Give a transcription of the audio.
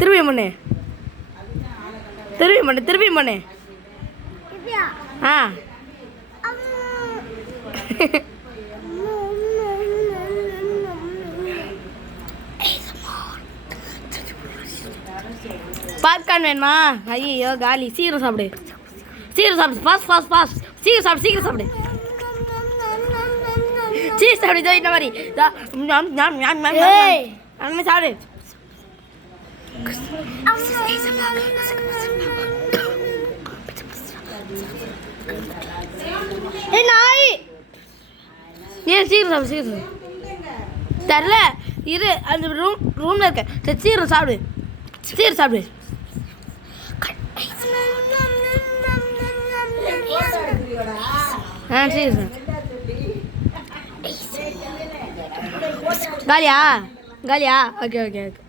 திரும்பி பண்ணு, திரும்பி பண்ணு, திரும்பி பண்ணு. ஆ பாப்கார்ன் வேணுமா? ஐயோ காலி. சீக்கிரம் சாப்பிடு, சீக்கிரம் சாப்பிடு, ஃபாஸ்ட் ஃபாஸ்ட் ஃபாஸ்ட். சீக்கிரம் சாப்பிடு, சீக்கிரம் சாப்பிடு. சீக்கிரம் சாப்பிடு. இந்த மாதிரி அந்த சாப்பிடு. நாய் ஏன் சீக்கிரம் சாப்பிடு, சீக்கிரம் தரல. இரு, அந்த ரூம்ல இருக்க. சீக்கிரம் சாப்பிடு, சீக்கிரம் சாப்பிடு. ஆ சீக்கிரம். காலியா, காலியா? Okay okay okay.